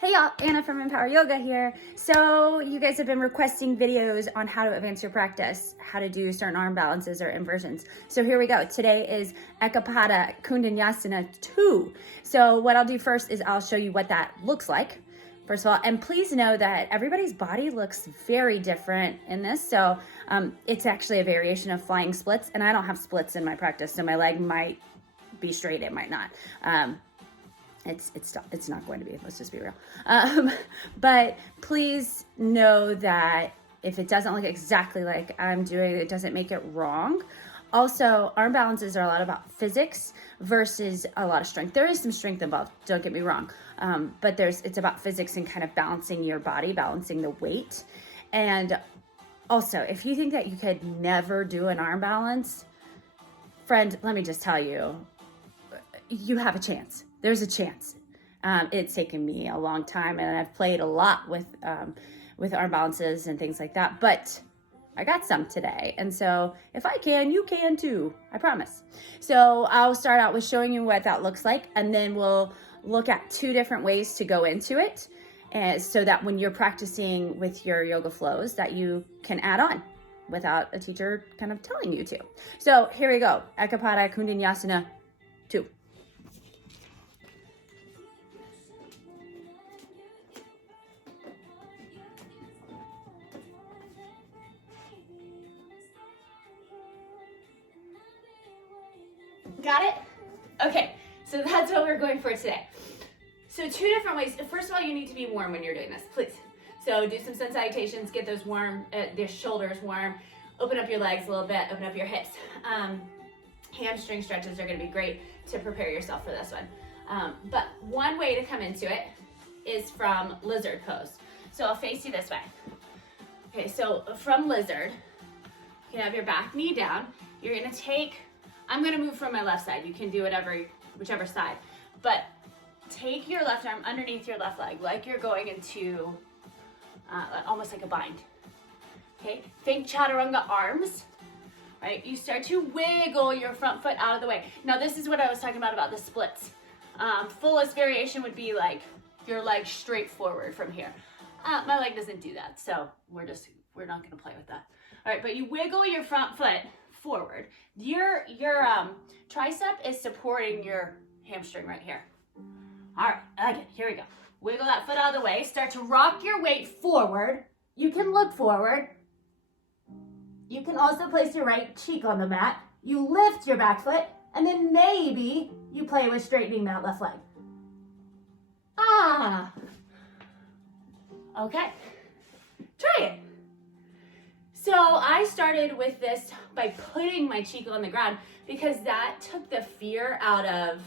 Hey y'all, Anna from Empower Yoga here. So you guys have been requesting videos on how to advance your practice, how to do certain arm balances or inversions. So here we go. Today is Ekapada koundinyasana 2. So what I'll do first is I'll show you what that looks like, first of all. And please know that everybody's body looks very different in this. So it's actually a variation of flying splits, and I don't have splits in my practice. So my leg might be straight, it might not. It's not going to be, let's just be real. But please know that if it doesn't look exactly like I'm doing, it doesn't make it wrong. Also, arm balances are a lot about physics versus a lot of strength. There is some strength involved, don't get me wrong. But it's about physics and kind of balancing your body, balancing the weight. And also, if you think that you could never do an arm balance, friend, let me just tell you, you have a chance. There's a chance. It's taken me a long time, and I've played a lot with arm balances and things like that, but I got some today. And so if I can, you can too, I promise. So I'll start out with showing you what that looks like, and then we'll look at 2 different ways to go into it, and so that when you're practicing with your yoga flows that you can add on without a teacher kind of telling you to. So here we go, Ekapada koundinyasana 2. Got it? Okay, so that's what we're going for today. So 2 different ways. First of all, you need to be warm when you're doing this, please. So do some sun salutations, get those warm, their shoulders warm, open up your legs a little bit, open up your hips. Hamstring stretches are gonna be great to prepare yourself for this one. But one way to come into it is from lizard pose. So I'll face you this way. Okay, so from lizard, you can have your back knee down. You're gonna I'm gonna move from my left side. You can do whichever side. But take your left arm underneath your left leg, like you're going into almost like a bind. Okay, think chaturanga arms, right? You start to wiggle your front foot out of the way. Now this is what I was talking about the splits. Fullest variation would be like your leg straight forward from here. My leg doesn't do that, so we're not gonna play with that. All right, but you wiggle your front foot forward. Your tricep is supporting your hamstring right here. All right, I like it. Here we go. Wiggle that foot out of the way. Start to rock your weight forward. You can look forward. You can also place your right cheek on the mat. You lift your back foot, and then maybe you play with straightening that left leg. Okay. Try it. So I started with this by putting my cheek on the ground because that took the fear out of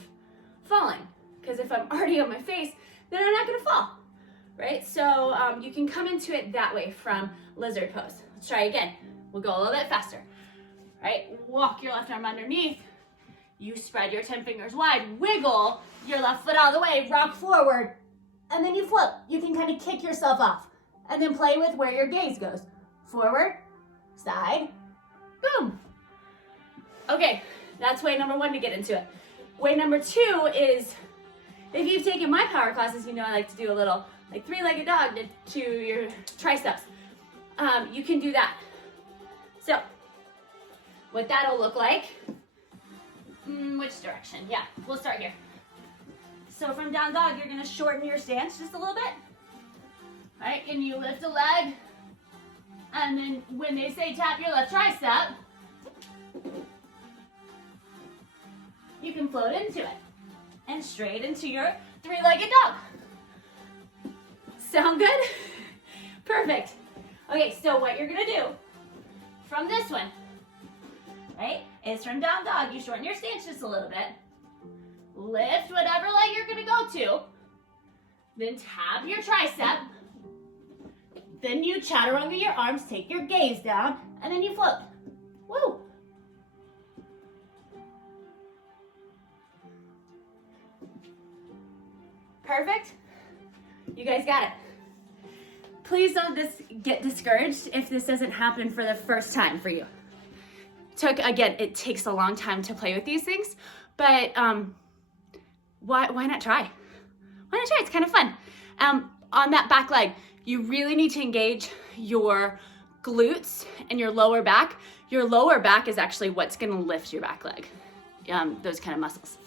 falling. Because if I'm already on my face, then I'm not gonna fall, right? So you can come into it that way from lizard pose. Let's try again. We'll go a little bit faster, right? Walk your left arm underneath. You spread your 10 fingers wide, wiggle your left foot out of the way, rock forward, and then you float. You can kind of kick yourself off and then play with where your gaze goes. Forward, side, boom. Okay, that's way number 1 to get into it. Way number 2 is, if you've taken my power classes, you know I like to do a little like 3-legged dog to your triceps. You can do that. So, what that'll look like, which direction? Yeah, we'll start here. So from down dog, you're gonna shorten your stance just a little bit. All right, and you lift a leg, and then when they say tap your left tricep, you can float into it and straight into your 3-legged dog. Sound good? Perfect. Okay, so what you're gonna do from this one, right, is from down dog, you shorten your stance just a little bit, lift whatever leg you're gonna go to, then tap your tricep, then you chaturanga your arms, take your gaze down, and then you float. Woo! Perfect? You guys got it. Please don't get discouraged if this doesn't happen for the first time for you. Again, it takes a long time to play with these things, but why not try? Why not try? It's kind of fun. On that back leg, you really need to engage your glutes and your lower back. Your lower back is actually what's gonna lift your back leg, those kind of muscles.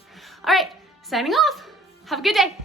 All right, signing off. Have a good day.